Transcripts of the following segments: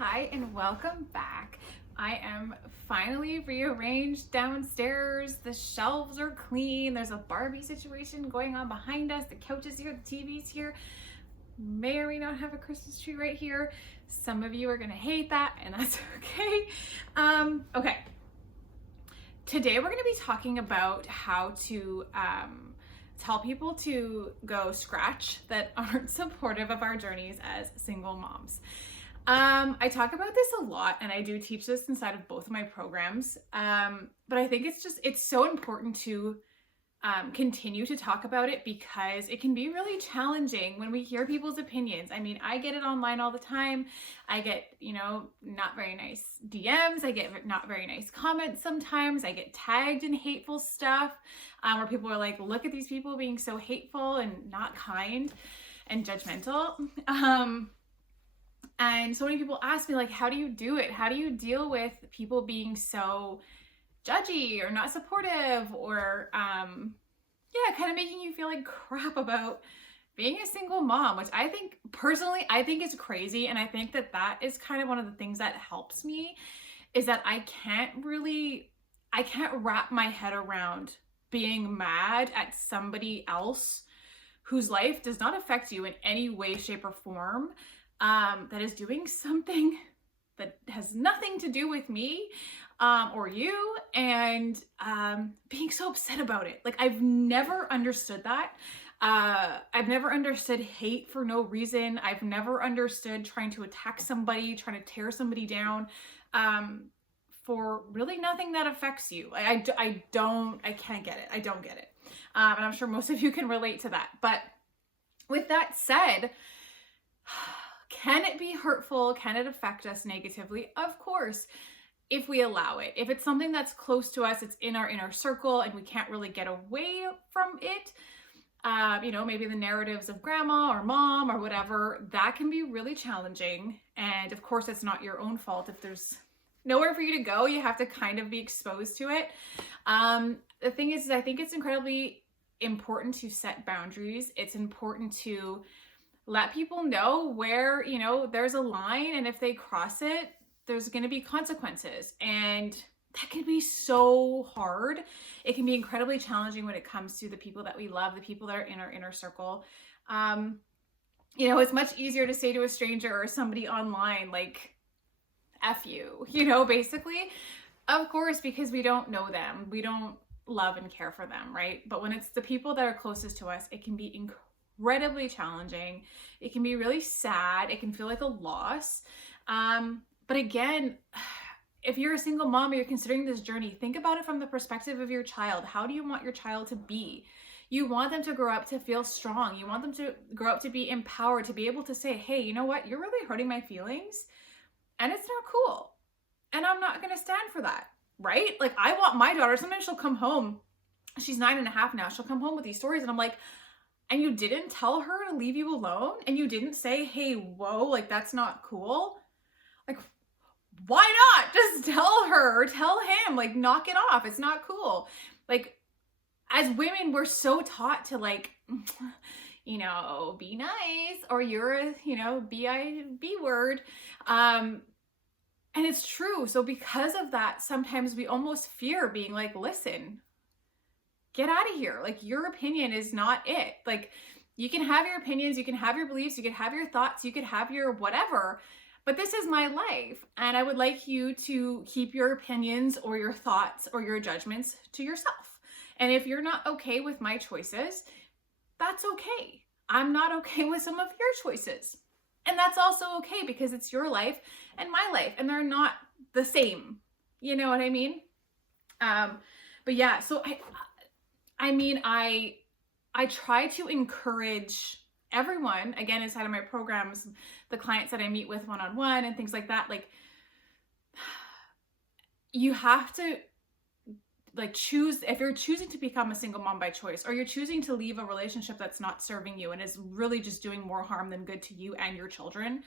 Hi and welcome back. I am finally rearranged downstairs. The shelves are clean. There's a Barbie situation going on behind us. The couch is here, the TV's here. May or may not have a Christmas tree right here. Some of you are gonna hate that, and that's okay. Okay. Today we're gonna be talking about how to tell people to go scratch that aren't supportive of our journeys as single moms. I talk about this a lot, and I do teach this inside of both of my programs. But I think it's so important to continue to talk about it because it can be really challenging when we hear people's opinions. I mean, I get it online all the time. I get, not very nice DMs. I get not very nice comments sometimes. I get tagged in hateful stuff where people are like, look at these people being so hateful and not kind and judgmental. And so many people ask me, like, how do you do it? How do you deal with people being so judgy or not supportive or, kind of making you feel like crap about being a single mom, which I think is crazy. And I think that is kind of one of the things that helps me is that I can't wrap my head around being mad at somebody else whose life does not affect you in any way, shape, or form. That is doing something that has nothing to do with me or you, and being so upset about it. Like, I've never understood that. I've never understood hate for no reason. I've never understood trying to attack somebody, trying to tear somebody down for really nothing that affects you. I can't get it. I don't get it. And I'm sure most of you can relate to that. But with that said, can it be hurtful? Can it affect us negatively? Of course, if we allow it. If it's something that's close to us, it's in our inner circle and we can't really get away from it, maybe the narratives of grandma or mom or whatever, that can be really challenging. And of course, it's not your own fault. If there's nowhere for you to go, you have to kind of be exposed to it. The thing is, I think it's incredibly important to set boundaries. It's important to let people know where, there's a line, and if they cross it, there's going to be consequences. And that can be so hard. It can be incredibly challenging when it comes to the people that we love, the people that are in our inner circle. It's much easier to say to a stranger or somebody online, like, F you, basically. Of course, because we don't know them. We don't love and care for them, right? But when it's the people that are closest to us, it can be incredibly challenging. It can be really sad. It can feel like a loss. But again, if you're a single mom or you're considering this journey, think about it from the perspective of your child. How do you want your child to be? You want them to grow up to feel strong. You want them to grow up to be empowered, to be able to say, hey, you know what? You're really hurting my feelings and it's not cool. And I'm not going to stand for that, right? Like, I want my daughter, sometimes she'll come home. She's 9.5 now. She'll come home with these stories and I'm like, and you didn't tell her to leave you alone? And you didn't say, hey, whoa, like, that's not cool? Like, why not? Just tell her, tell him, like, knock it off. It's not cool. Like, as women, we're so taught to, like, be nice, or you're a, B word. And it's true. So because of that, sometimes we almost fear being like, listen, get out of here. Like, your opinion is not it. Like, you can have your opinions, you can have your beliefs, you can have your thoughts, you could have your whatever, but this is my life. And I would like you to keep your opinions or your thoughts or your judgments to yourself. And if you're not okay with my choices, that's okay. I'm not okay with some of your choices. And that's also okay because it's your life and my life, and they're not the same. You know what I mean? But yeah, so I try to encourage everyone, again, inside of my programs, the clients that I meet with one-on-one and things like that, like, you have to, like, choose, if you're choosing to become a single mom by choice, or you're choosing to leave a relationship that's not serving you and is really just doing more harm than good to you and your children,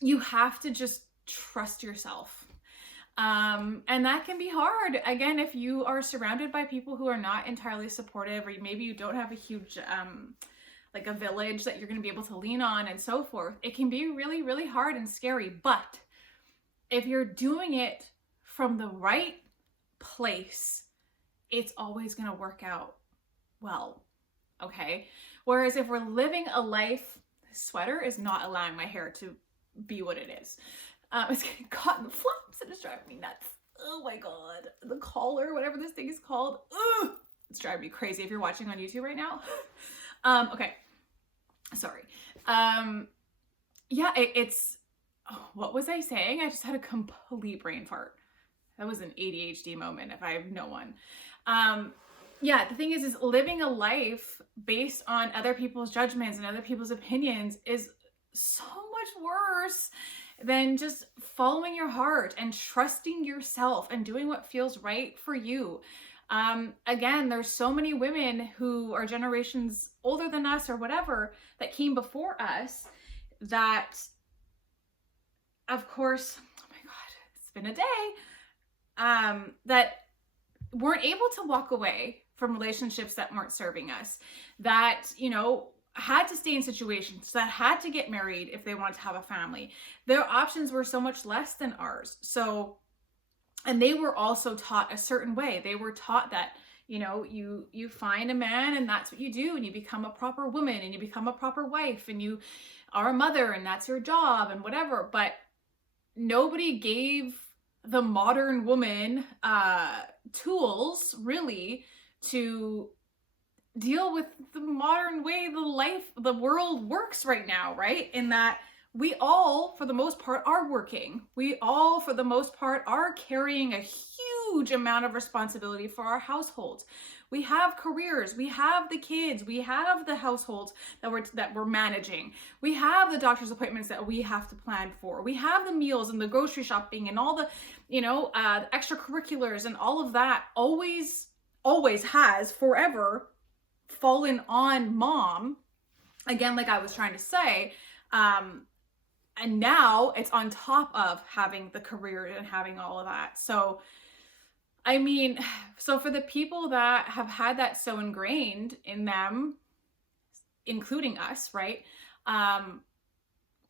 you have to just trust yourself. And that can be hard. Again, if you are surrounded by people who are not entirely supportive, or maybe you don't have a huge like a village that you're going to be able to lean on and so forth. It can be really, really hard and scary. But if you're doing it from the right place, it's always going to work out well. Okay. Whereas if we're living a life, this sweater is not allowing my hair to be what it is. It's getting caught in the flaps and it's driving me nuts. Oh my God. The collar, whatever this thing is called. Ugh, it's driving me crazy if you're watching on YouTube right now. Okay. Sorry. Yeah, it's, oh, what was I saying? I just had a complete brain fart. That was an ADHD moment if I have no one. Yeah, the thing is living a life based on other people's judgments and other people's opinions is so much worse than just following your heart and trusting yourself and doing what feels right for you. Again, there's so many women who are generations older than us or whatever that came before us that, of course, oh my God, it's been a day, that weren't able to walk away from relationships that weren't serving us, that, you know, had to stay in situations, that had to get married if they wanted to have a family. Their options were so much less than ours. So, and they were also taught a certain way. They were taught that, you know, you find a man and that's what you do, and you become a proper woman and you become a proper wife and you are a mother and that's your job and whatever. But nobody gave the modern woman tools really to deal with the modern way the world works right now, right? In that we all, for the most part, are working. We all, for the most part, are carrying a huge amount of responsibility for our households. We have careers, we have the kids, we have the households that we're managing. We have the doctor's appointments that we have to plan for. We have the meals and the grocery shopping and all the, you know, extracurriculars and all of that always has forever fallen on mom. Again, like I was trying to say, and now it's on top of having the career and having all of that. So, I mean, so for the people that have had that so ingrained in them, including us, right?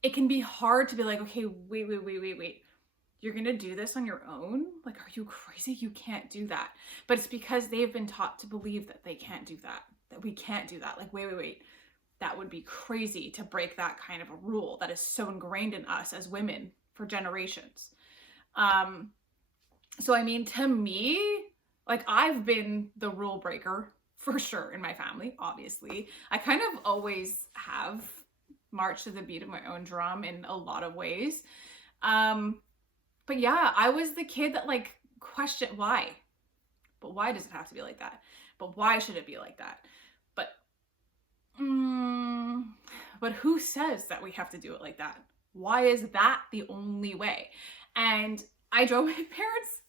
It can be hard to be like, okay, wait. You're going to do this on your own? Like, are you crazy? You can't do that. But it's because they've been taught to believe that they can't do that, that we can't do that. Like, wait. That would be crazy to break that kind of a rule that is so ingrained in us as women for generations. So, I mean, to me, like, I've been the rule breaker for sure in my family, obviously. I kind of always have marched to the beat of my own drum in a lot of ways. But yeah, I was the kid that like questioned why. But why does it have to be like that? But why should it be like that? But who says that we have to do it like that? Why is that the only way? And I drove my parents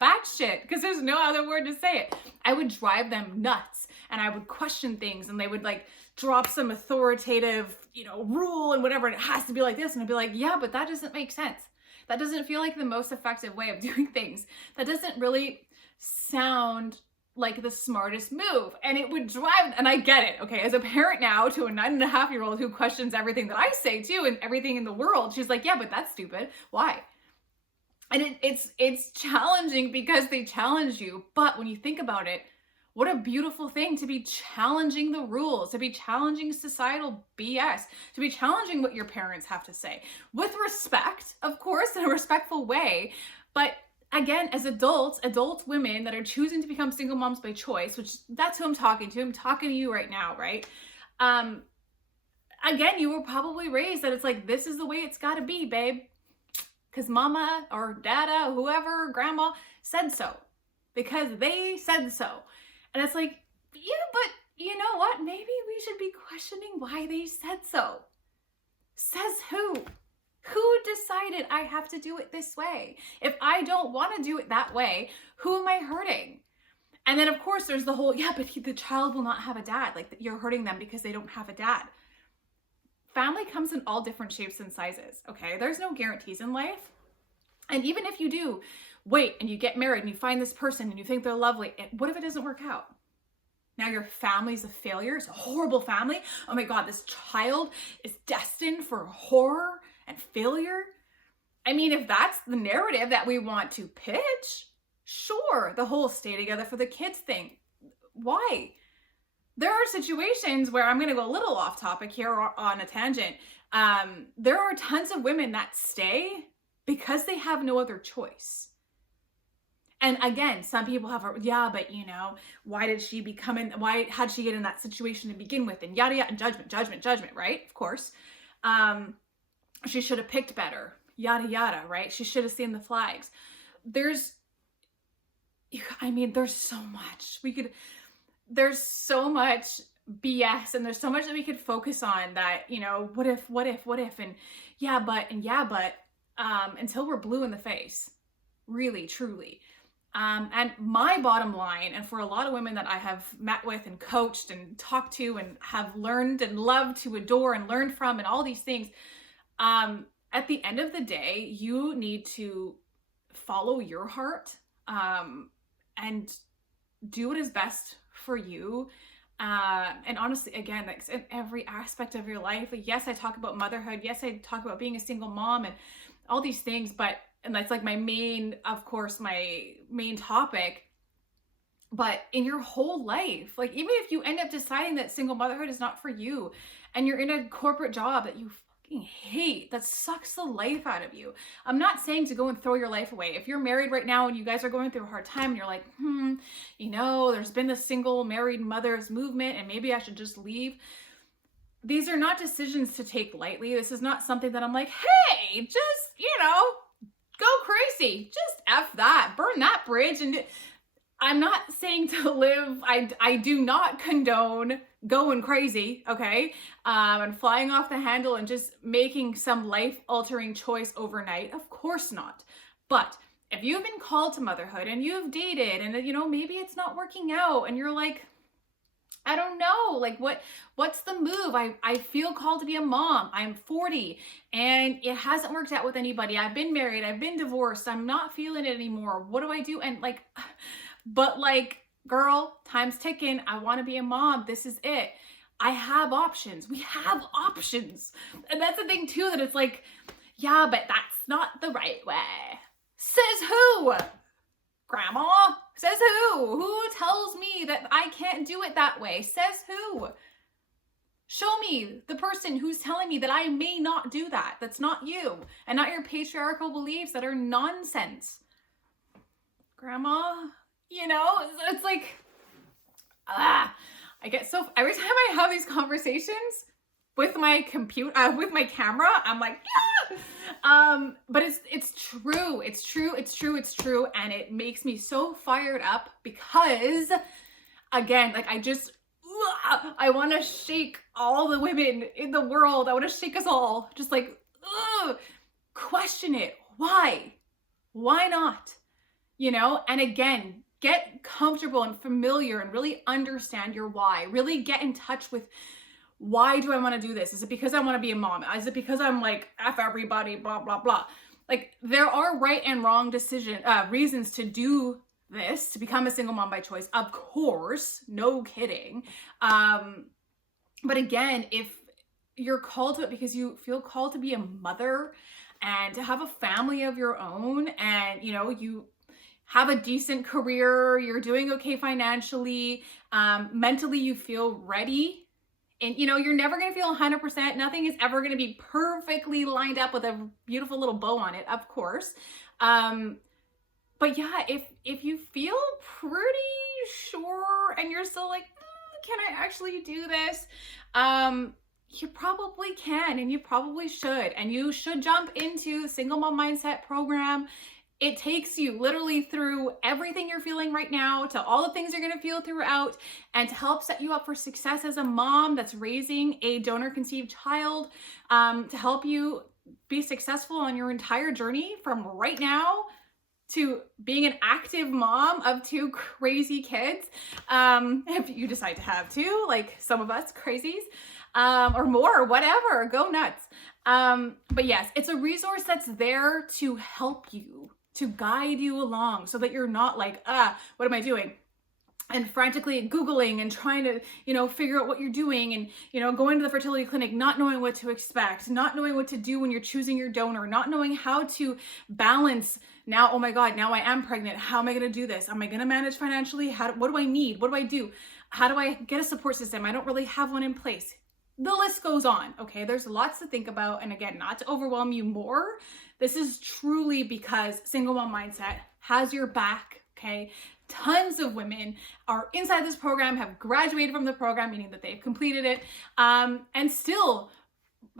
batshit because there's no other word to say it. I would drive them nuts and I would question things and they would like drop some authoritative, you know, rule and whatever. And it has to be like this. And I'd be like, yeah, but that doesn't make sense. That doesn't feel like the most effective way of doing things. That doesn't really sound like the smartest move. And it would drive, and I get it, okay? As a parent now to a 9.5-year-old who questions everything that I say too and everything in the world, she's like, yeah, but that's stupid. Why? And it's challenging because they challenge you. But when you think about it, what a beautiful thing to be challenging the rules, to be challenging societal BS, to be challenging what your parents have to say with respect, of course, in a respectful way. But again, as adult women that are choosing to become single moms by choice, which that's who I'm talking to. I'm talking to you right now, right? Again, you were probably raised that it's like, this is the way it's got to be, babe. Because mama or dada, whoever, grandma said so. Because they said so. And it's like, yeah, but you know what? Maybe we should be questioning why they said so. Says who? Who decided I have to do it this way? If I don't want to do it that way, who am I hurting? And then of course there's the whole, yeah, but the child will not have a dad. Like you're hurting them because they don't have a dad. Family comes in all different shapes and sizes, okay? There's no guarantees in life. And even if you do wait and you get married and you find this person and you think they're lovely, and what if it doesn't work out? Now your family's a failure. It's a horrible family. Oh my God, this child is destined for horror and failure. I mean, if that's the narrative that we want to pitch, sure, the whole stay together for the kids thing. Why? There are situations where I'm going to go a little off topic here or on a tangent. There are tons of women that stay because they have no other choice. And again, some people have, but why did she why had she get in that situation to begin with? And yada, yada, and judgment, right? Of course. She should have picked better, yada, yada, right? She should have seen the flags. There's so much there's so much BS, and there's so much that we could focus on that, what if, and yeah, but, until we're blue in the face, really, truly. And my bottom line, and for a lot of women that I have met with and coached and talked to and have learned and loved to adore and learned from and all these things, at the end of the day, you need to follow your heart, and do what is best for you. And honestly, again, like in every aspect of your life, like, yes, I talk about motherhood. Yes, I talk about being a single mom and all these things, and that's like my main topic. But in your whole life, like even if you end up deciding that single motherhood is not for you and you're in a corporate job that you fucking hate, that sucks the life out of you. I'm not saying to go and throw your life away. If you're married right now and you guys are going through a hard time and you're like, there's been the single married mothers movement and maybe I should just leave. These are not decisions to take lightly. This is not something that I'm like, hey, just, go crazy. Just F that, burn that bridge. And I'm not saying to live, I do not condone going crazy, okay? And flying off the handle and just making some life-altering choice overnight. Of course not. But if you've been called to motherhood and you've dated and, maybe it's not working out and you're like, I don't know, like what's the move? I feel called to be a mom. I'm 40 and it hasn't worked out with anybody. I've been married. I've been divorced. I'm not feeling it anymore. What do I do? And girl, time's ticking. I want to be a mom. This is it. I have options. We have options. And that's the thing too, that it's like, yeah, but that's not the right way. Says who? Grandma? Says who? Who tells me that I can't do it that way? Says who? Show me the person who's telling me that I may not do that. That's not you. And not your patriarchal beliefs that are nonsense. Grandma? It's like, I get so, every time I have these conversations with my with my camera, I'm like, yeah. But it's true. It's true. And it makes me so fired up because, again, like I want to shake all the women in the world. I want to shake us all. Just like, question it. Why? Why not? And again, get comfortable and familiar and really understand your why. Really get in touch with, why do I want to do this? Is it because I want to be a mom? Is it because I'm like, F everybody, blah, blah, blah. Like there are right and wrong reasons to do this, to become a single mom by choice. Of course, no kidding. But again, if you're called to it because you feel called to be a mother and to have a family of your own, and you have a decent career, you're doing okay financially, mentally you feel ready, and you're never going to feel 100%. Nothing is ever going to be perfectly lined up with a beautiful little bow on it, of course. But yeah, if you feel pretty sure and you're still like, can I actually do this? You probably can, and you probably should, and you should jump into the Single Mom Mindset program. It takes you literally through everything you're feeling right now, to all the things you're going to feel throughout, and to help set you up for success as a mom that's raising a donor-conceived child, to help you be successful on your entire journey from right now to being an active mom of 2 crazy kids. If you decide to have 2, like some of us crazies, or more, or whatever, go nuts. But yes, it's a resource that's there to help you, to guide you along so that you're not like, what am I doing? and frantically Googling and trying to, figure out what you're doing, and, going to the fertility clinic, not knowing what to expect, not knowing what to do when you're choosing your donor, not knowing how to balance now, oh my God, now I am pregnant. How am I going to do this? Am I going to manage financially? What do I need? What do I do? How do I get a support system? I don't really have one in place. The list goes on. Okay. There's lots to think about. And again, not to overwhelm you more. This is truly because Single Mom Mindset has your back. Okay. Tons of women are inside this program, have graduated from the program, meaning that they've completed it. And still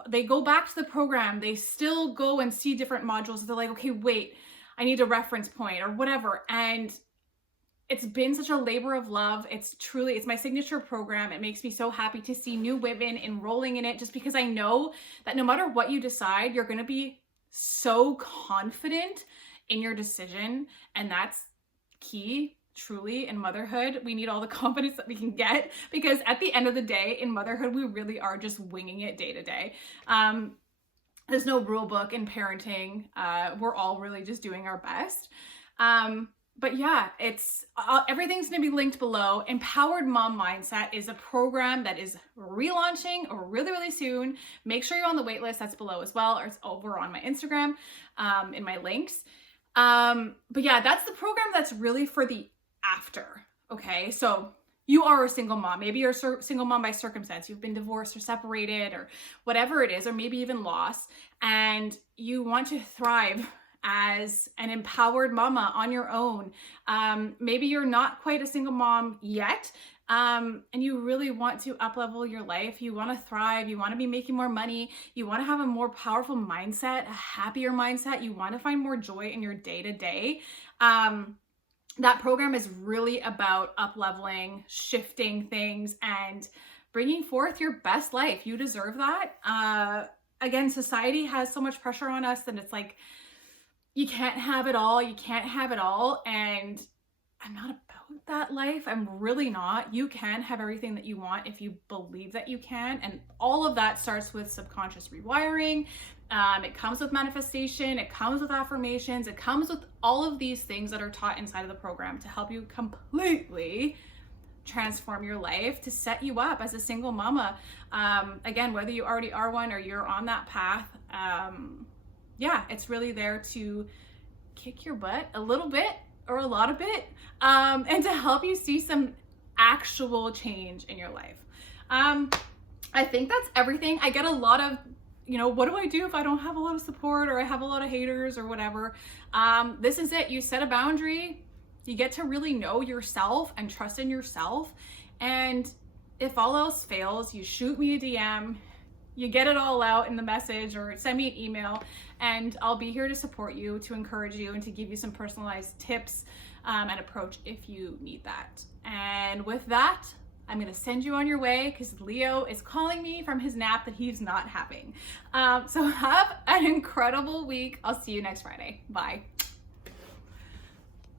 they go back to the program. They still go and see different modules. They're like, okay, wait, I need a reference point or whatever. And it's been such a labor of love. It's my signature program. It makes me so happy to see new women enrolling in it, just because I know that no matter what you decide, you're going to be so confident in your decision. And that's key. Truly, in motherhood, we need all the confidence that we can get, because at the end of the day, in motherhood, we really are just winging it day to day. There's no rule book in parenting. We're all really just doing our best. But yeah, it's everything's going to be linked below. Empowered Mom Mindset is a program that is relaunching really, really soon. Make sure you're on the wait list. That's below as well, or it's over on my Instagram in my links. But yeah, that's the program that's really for the after. Okay, so you are a single mom. Maybe you're a single mom by circumstance. You've been divorced or separated or whatever it is, or maybe even lost, and you want to thrive as an empowered mama on your own. Maybe you're not quite a single mom yet, and you really want to up-level your life. You want to thrive. You want to be making more money. You want to have a more powerful mindset, a happier mindset. You want to find more joy in your day-to-day. That program is really about up-leveling, shifting things, and bringing forth your best life. You deserve that. Again, society has so much pressure on us that it's like, you can't have it all. You can't have it all. And I'm not about that life. I'm really not. You can have everything that you want if you believe that you can. And all of that starts with subconscious rewiring. It comes with manifestation. It comes with affirmations. It comes with all of these things that are taught inside of the program to help you completely transform your life, to set you up as a single mama. Again, whether you already are one or you're on that path, yeah, it's really there to kick your butt a little bit or a lot of it, and to help you see some actual change in your life. I think that's everything. I get a lot of, what do I do if I don't have a lot of support or I have a lot of haters or whatever? This is it. You set a boundary. You get to really know yourself and trust in yourself. And if all else fails, you shoot me a DM, you get it all out in the message, or send me an email, and I'll be here to support you, to encourage you, and to give you some personalized tips and approach if you need that. And with that, I'm going to send you on your way because Leo is calling me from his nap that he's not having. So have an incredible week. I'll see you next Friday. Bye.